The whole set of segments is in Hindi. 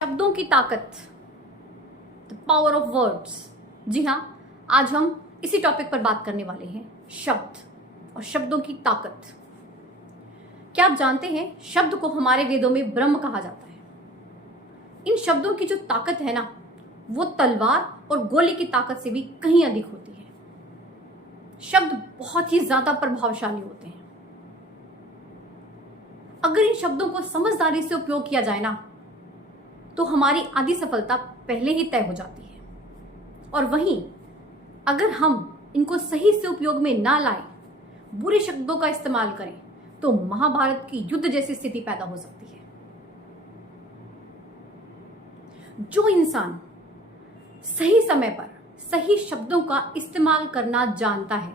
शब्दों की ताकत, द पावर ऑफ वर्ड्स। जी हाँ, आज हम इसी टॉपिक पर बात करने वाले हैं, शब्द और शब्दों की ताकत। क्या आप जानते हैं, शब्द को हमारे वेदों में ब्रह्म कहा जाता है। इन शब्दों की जो ताकत है ना, वो तलवार और गोले की ताकत से भी कहीं अधिक होती है। शब्द बहुत ही ज्यादा प्रभावशाली होते हैं। अगर इन शब्दों को समझदारी से उपयोग किया जाए ना, तो हमारी आधी सफलता पहले ही तय हो जाती है। और वहीं अगर हम इनको सही से उपयोग में ना लाए, बुरे शब्दों का इस्तेमाल करें, तो महाभारत की युद्ध जैसी स्थिति पैदा हो सकती है। जो इंसान सही समय पर सही शब्दों का इस्तेमाल करना जानता है,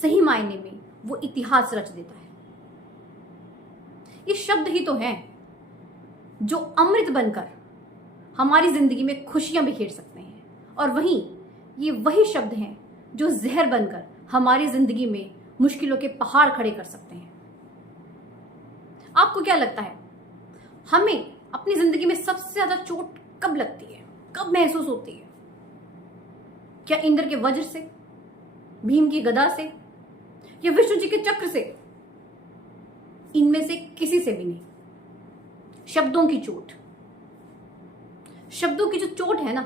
सही मायने में वो इतिहास रच देता है। ये शब्द ही तो हैं जो अमृत बनकर हमारी जिंदगी में खुशियां बिखेर सकते हैं, और वहीं ये वही शब्द हैं जो जहर बनकर हमारी जिंदगी में मुश्किलों के पहाड़ खड़े कर सकते हैं। आपको क्या लगता है, हमें अपनी जिंदगी में सबसे ज्यादा चोट कब लगती है, कब महसूस होती है? क्या इंद्र के वज्र से, भीम की गदा से, या विष्णु जी के चक्र से? इनमें से किसी से भी नहीं। शब्दों की चोट, शब्दों की जो चोट है ना,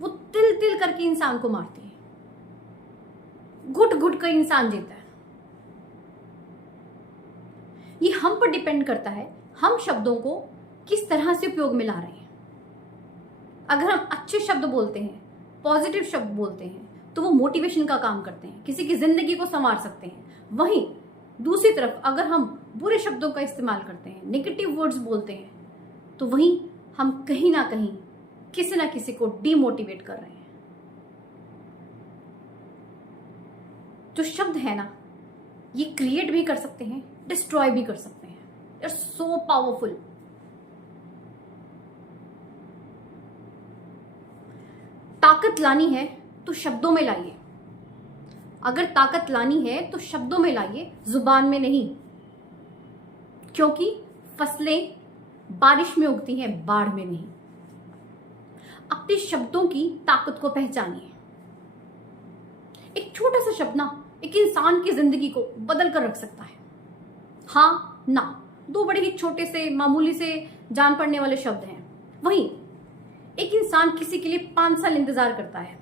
वो तिल तिल करके इंसान को मारती है, घुट घुट कर इंसान जीता है। ये हम पर डिपेंड करता है, हम शब्दों को किस तरह से उपयोग में ला रहे हैं। अगर हम अच्छे शब्द बोलते हैं, पॉजिटिव शब्द बोलते हैं, तो वो मोटिवेशन का काम करते हैं, किसी की जिंदगी को संवार सकते हैं। वहीं दूसरी तरफ अगर हम बुरे शब्दों का इस्तेमाल करते हैं, नेगेटिव वर्ड्स बोलते हैं, तो वहीं हम कहीं ना कहीं किसी ना किसी को डीमोटिवेट कर रहे हैं। जो शब्द है ना, ये क्रिएट भी कर सकते हैं, डिस्ट्रॉय भी कर सकते हैं। They are so powerful. ताकत लानी है तो शब्दों में लाइए। अगर ताकत लानी है तो शब्दों में लाइए, जुबान में नहीं। क्योंकि फसलें बारिश में उगती हैं, बाढ़ में नहीं। अपने शब्दों की ताकत को पहचानिए। एक छोटा सा शब्द ना एक इंसान की जिंदगी को बदल कर रख सकता है। हाँ ना, दो बड़े ही छोटे से मामूली से जान पड़ने वाले शब्द हैं। वहीं एक इंसान किसी के लिए 5 साल इंतजार करता है,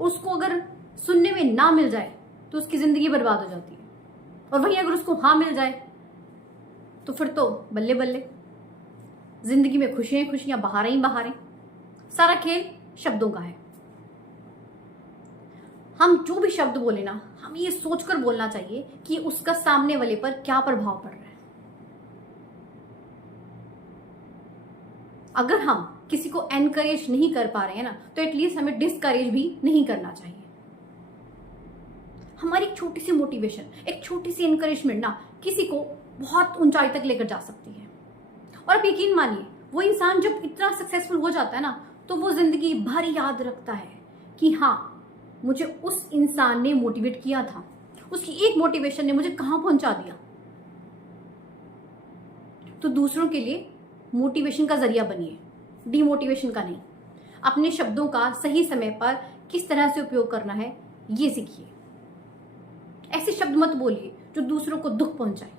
उसको अगर सुनने में ना मिल जाए तो उसकी जिंदगी बर्बाद हो जाती है। और वहीं अगर उसको हाँ मिल जाए तो फिर तो बल्ले बल्ले, जिंदगी में खुशियां खुशियां, बहारें ही बहारें। सारा खेल शब्दों का है। हम जो भी शब्द बोले ना, हमें ये सोचकर बोलना चाहिए कि उसका सामने वाले पर क्या प्रभाव पड़ रहा है। अगर हम किसी को एनकरेज नहीं कर पा रहे हैं ना, तो एटलीस्ट हमें डिस्करेज भी नहीं करना चाहिए। हमारी एक छोटी सी मोटिवेशन, एक छोटी सी एनकरेजमेंट ना किसी को बहुत ऊंचाई तक लेकर जा सकती है। और आप यकीन मानिए, वो इंसान जब इतना सक्सेसफुल हो जाता है ना, तो वो जिंदगी भर याद रखता है कि हाँ, मुझे उस इंसान ने मोटिवेट किया था, उसकी एक मोटिवेशन ने मुझे कहां पहुंचा दिया। तो दूसरों के लिए मोटिवेशन का जरिया बनिए, डिमोटिवेशन का नहीं। अपने शब्दों का सही समय पर किस तरह से उपयोग करना है, ये सीखिए। ऐसे शब्द मत बोलिए जो दूसरों को दुख पहुंचाए।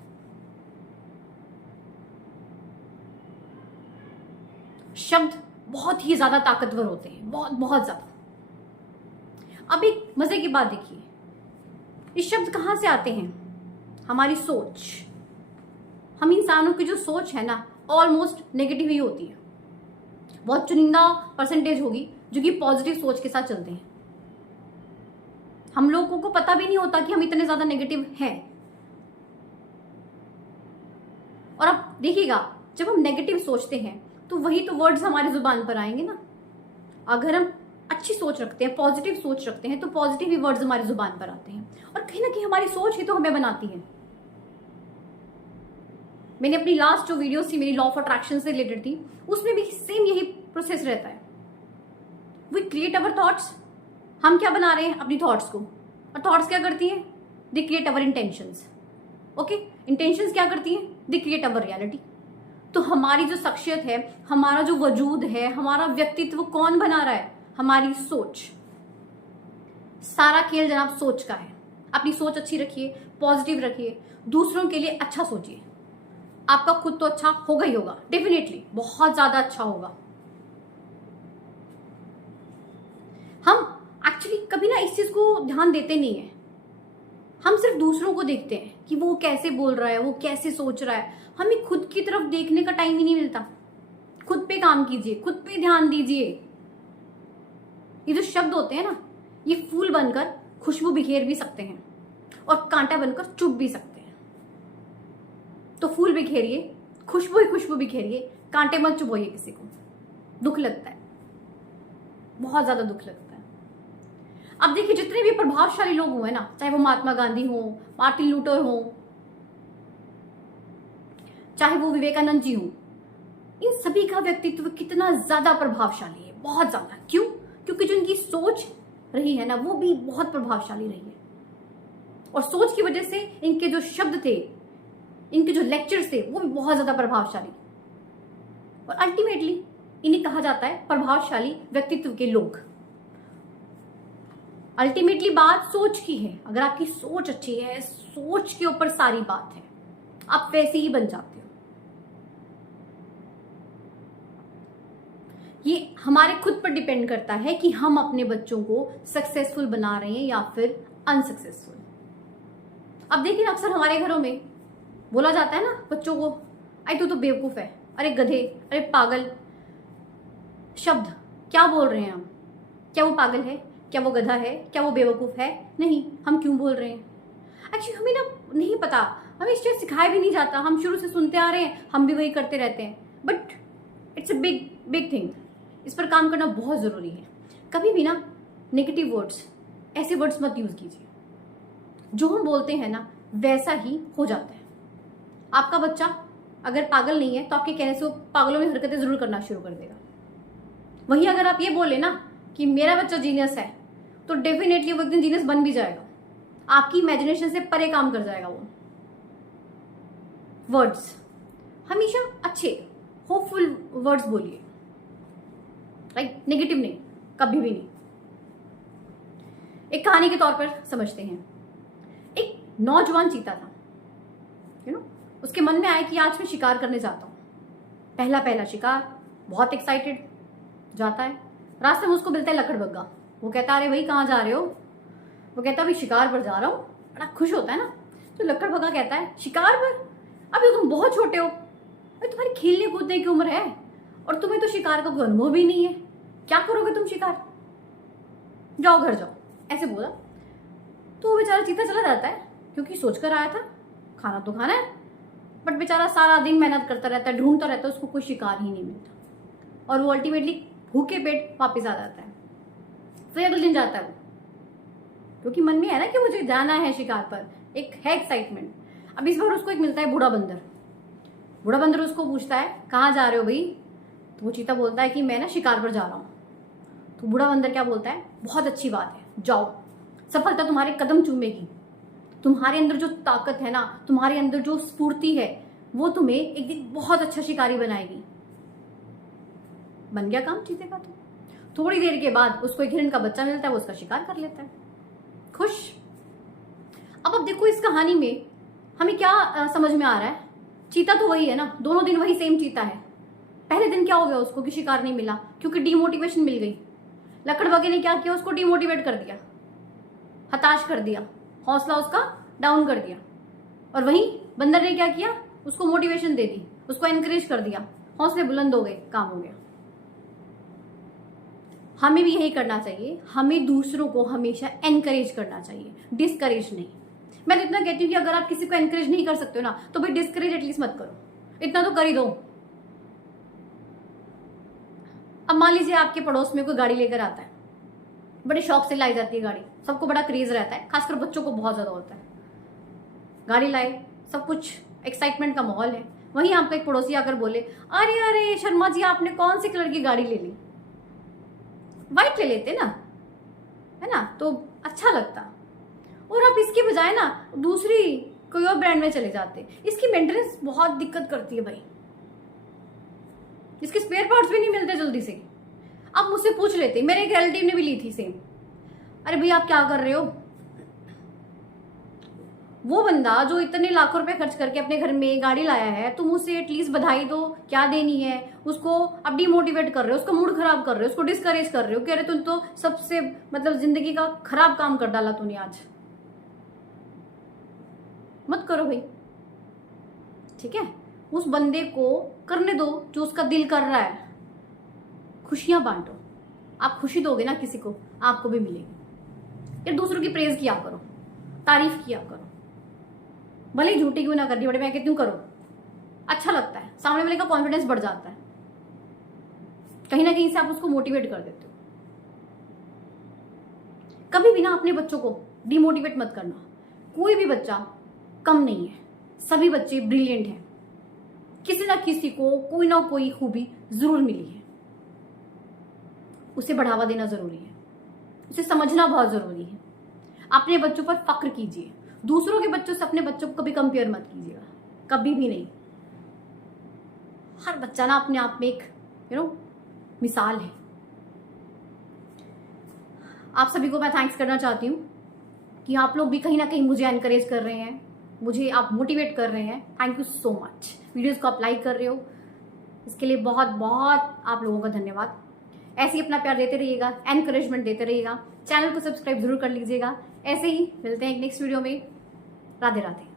शब्द बहुत ही ज्यादा ताकतवर होते हैं, बहुत बहुत ज्यादा। अब एक मजे की बात देखिए, ये शब्द कहां से आते हैं? हमारी सोच। हम इंसानों की जो सोच है ना, ऑलमोस्ट नेगेटिव ही होती है। बहुत चुनिंदा परसेंटेज होगी जो कि पॉजिटिव सोच के साथ चलते हैं। हम लोगों को पता भी नहीं होता कि हम इतने ज्यादा नेगेटिव हैं। और अब देखिएगा, जब हम नेगेटिव सोचते हैं तो वही तो वर्ड्स हमारी जुबान पर आएंगे ना। अगर हम अच्छी सोच रखते हैं, पॉजिटिव सोच रखते हैं, तो पॉजिटिव ही वर्ड्स हमारी जुबान पर आते हैं। और कहीं ना कहीं हमारी सोच ही तो हमें बनाती है। मैंने अपनी लास्ट जो वीडियोस थी मेरी लॉ ऑफ अट्रैक्शन से रिलेटेड थी, उसमें भी सेम यही प्रोसेस रहता है। We create our thoughts. हम क्या बना रहे हैं? अपनी थॉट्स को। और थॉट्स क्या करती हैं? They create our intentions. Okay, intentions क्या करती हैं? They create our reality. तो हमारी जो शख्सियत है, हमारा जो वजूद है, हमारा व्यक्तित्व कौन बना रहा है? हमारी सोच। सारा खेल जनाब सोच का है। अपनी सोच अच्छी रखिए, पॉजिटिव रखिए, दूसरों के लिए अच्छा सोचिए। आपका खुद तो अच्छा होगा ही होगा, डेफिनेटली बहुत ज्यादा अच्छा होगा। हम एक्चुअली कभी ना इस चीज को ध्यान देते नहीं है। हम सिर्फ दूसरों को देखते हैं कि वो कैसे बोल रहा है, वो कैसे सोच रहा है। हमें खुद की तरफ देखने का टाइम ही नहीं मिलता। खुद पे काम कीजिए, खुद पे ध्यान दीजिए। ये जो शब्द होते हैं ना, ये फूल बनकर खुशबू बिखेर भी सकते हैं और कांटा बनकर चुभ भी सकते हैं। तो फूल बिखेरिए, खुशबू ही खुशबू बिखेरिए, कांटे मत चुभोइए किसी को। दुख लगता है, बहुत ज्यादा दुख लगता है। अब देखिए, जितने भी प्रभावशाली लोग हुए ना, चाहे वो महात्मा गांधी हो, मार्टिन लूथर हो, चाहे वो विवेकानंद जी हो, इन सभी का व्यक्तित्व कितना ज्यादा प्रभावशाली है, बहुत ज्यादा। क्यों? क्योंकि जो इनकी सोच रही है ना, वो भी बहुत प्रभावशाली रही है। और सोच की वजह से इनके जो शब्द थे, इनके जो लेक्चर्स थे, वो भी बहुत ज्यादा प्रभावशाली। और अल्टीमेटली इन्हें कहा जाता है प्रभावशाली व्यक्तित्व के लोग। अल्टीमेटली बात सोच की है। अगर आपकी सोच अच्छी है, सोच के ऊपर सारी बात है, आप वैसे ही बन जाते हो। ये हमारे खुद पर डिपेंड करता है कि हम अपने बच्चों को सक्सेसफुल बना रहे हैं या फिर अनसक्सेसफुल। अब देखिए, अक्सर हमारे घरों में बोला जाता है ना बच्चों को, अरे तू तो बेवकूफ है, अरे गधे, अरे पागल। शब्द क्या बोल रहे हैं हम? क्या वो पागल है? क्या वो गधा है? क्या वो बेवकूफ है? नहीं। हम क्यों बोल रहे हैं? एक्चुअली हमें ना नहीं पता, हमें इस चीज सिखाया भी नहीं जाता। हम शुरू से सुनते आ रहे हैं, हम भी वही करते रहते हैं। But it's a big big thing. इस पर काम करना बहुत जरूरी है। कभी भी ना नेगेटिव वर्ड्स, ऐसे वर्ड्स मत यूज कीजिए। जो हम बोलते हैं ना, वैसा ही हो जाता है। आपका बच्चा अगर पागल नहीं है तो आपके कहने से वो पागलों में हरकतें जरूर करना शुरू कर देगा। वहीं अगर आप ये बोले ना कि मेरा बच्चा जीनियस है, तो डेफिनेटली वो एक दिन जीनियस बन भी जाएगा। आपकी इमेजिनेशन से परे काम कर जाएगा वो। वर्ड्स हमेशा अच्छे होपफुल वर्ड्स बोलिए, राइट? नेगेटिव नहीं, कभी भी नहीं। एक कहानी के तौर पर समझते हैं। एक नौजवान चीता था, उसके मन में आया कि आज मैं शिकार करने जाता हूँ। पहला शिकार, बहुत एक्साइटेड जाता है। रास्ते में उसको मिलता है लकड़बग्गा। वो कहता है, अरे भाई कहाँ जा रहे हो? वो कहता है, भाई शिकार पर जा रहा हूँ। बड़ा खुश होता है ना। तो लकड़बग्गा कहता है, शिकार पर? अभी तुम बहुत छोटे हो, अभी तुम्हारी खेलने कूदने की उम्र है और तुम्हें तो शिकार का कोई अनुभव भी नहीं है। क्या करोगे तुम शिकार? जाओ घर जाओ, ऐसे बोला। तो वो बेचारा चीता चला जाता है, क्योंकि सोच कर आया था खाना तो खाना है। बट बेचारा सारा दिन मेहनत करता रहता है, ढूंढता रहता है, उसको कोई शिकार ही नहीं मिलता और वो अल्टीमेटली भूखे पेट वापस आ जाता है। फिर अगले दिन जाता है वो, क्योंकि मन में है ना कि मुझे जाना है शिकार पर, एक है एक्साइटमेंट। अब इस बार उसको एक मिलता है बूढ़ा बंदर। बूढ़ा बंदर उसको पूछता है, कहाँ जा रहे हो भाई? तो वो चीता बोलता है कि मैं ना शिकार पर जा रहा हूँ। तो बूढ़ा बंदर क्या बोलता है, बहुत अच्छी बात है, जाओ, सफलता तुम्हारे कदम चूमेगी। तुम्हारे अंदर जो ताकत है ना, तुम्हारे अंदर जो स्फूर्ति है, वो तुम्हें एक दिन बहुत अच्छा शिकारी बनाएगी। बन गया काम चीते का। तो थोड़ी देर के बाद उसको एक हिरण का बच्चा मिलता है, वो उसका शिकार कर लेता है, खुश। अब देखो इस कहानी में हमें क्या समझ में आ रहा है? चीता तो वही है ना, दोनों दिन वही सेम चीता है। पहले दिन क्या हो गया उसको कि शिकार नहीं मिला, क्योंकि डिमोटिवेशन मिल गई। लकड़बग्गे ने क्या किया, उसको डिमोटिवेट कर दिया, हताश कर दिया, हौसला उसका डाउन कर दिया। और वहीं बंदर ने क्या किया, उसको मोटिवेशन दे दी, उसको एनकरेज कर दिया, हौसले बुलंद हो गए, काम हो गया। हमें भी यही करना चाहिए। हमें दूसरों को हमेशा एनकरेज करना चाहिए, डिस्करेज नहीं। मैं तो इतना कहती हूँ कि अगर आप किसी को एनकरेज नहीं कर सकते हो ना, तो भाई डिस्करेज एटलीस्ट मत करो, इतना तो कर ही दो। अब मान लीजिए आपके पड़ोस में कोई गाड़ी लेकर आता है, बड़े शौक से लाई जाती है गाड़ी, सबको बड़ा क्रेज रहता है, खासकर बच्चों को बहुत ज्यादा होता है। गाड़ी लाए, सब कुछ एक्साइटमेंट का माहौल है। वहीं आपका एक पड़ोसी आकर बोले, अरे अरे शर्मा जी, आपने कौन सी कलर की गाड़ी ले ली? व्हाइट ले लेते ना, है ना, तो अच्छा लगता। और आप इसकी बजाय ना दूसरी कोई और ब्रांड में चले जाते। इसकी मेंटेनेंस बहुत दिक्कत करती है भाई, जिसके स्पेयर पार्ट्स भी नहीं मिलते जल्दी से। आप मुझसे पूछ लेते, मेरे एक रिलेटिव ने भी ली थी सेम। अरे भैया आप क्या कर रहे हो? वो बंदा जो इतने लाखों रुपए खर्च करके अपने घर में गाड़ी लाया है, तुम उसे एटलीस्ट बधाई दो, क्या देनी है उसको। अब डिमोटिवेट कर रहे हो, उसका मूड खराब कर रहे हो, उसको डिस्करेज कर रहे हो, कह रहे तुम तो सबसे मतलब जिंदगी का खराब काम कर डाला तूने आज। मत करो भाई, ठीक है? उस बंदे को करने दो जो उसका दिल कर रहा है। खुशियां बांटो। आप खुशी दोगे ना किसी को, आपको भी मिलेगी। यार दूसरों की प्रेज किया करो, तारीफ किया करो, भले ही झूठी क्यों ना करनी पड़े। मैं कहती हूँ करो, अच्छा लगता है, सामने वाले का कॉन्फिडेंस बढ़ जाता है, कहीं ना कहीं से आप उसको मोटिवेट कर देते हो। कभी भी ना अपने बच्चों को डिमोटिवेट मत करना। कोई भी बच्चा कम नहीं है, सभी बच्चे ब्रिलियंट हैं। किसी ना किसी को कोई ना कोई खूबी जरूर मिली है, उसे बढ़ावा देना जरूरी है, उसे समझना बहुत जरूरी है। अपने बच्चों पर फक्र कीजिए, दूसरों के बच्चों से अपने बच्चों को कभी कंपेयर मत कीजिएगा, कभी भी नहीं। हर बच्चा ना अपने आप में एक मिसाल है। आप सभी को मैं थैंक्स करना चाहती हूँ कि आप लोग भी कहीं ना कहीं मुझे एनकरेज कर रहे हैं, मुझे आप मोटिवेट कर रहे हैं। Thank you so much. Videos को आप लाइक कर रहे हो, इसके लिए बहुत बहुत आप लोगों का धन्यवाद। ऐसे ही अपना प्यार देते रहिएगा, एनकरेजमेंट देते रहिएगा। चैनल को सब्सक्राइब जरूर कर लीजिएगा। ऐसे ही मिलते हैं एक नेक्स्ट वीडियो में। राधे राधे।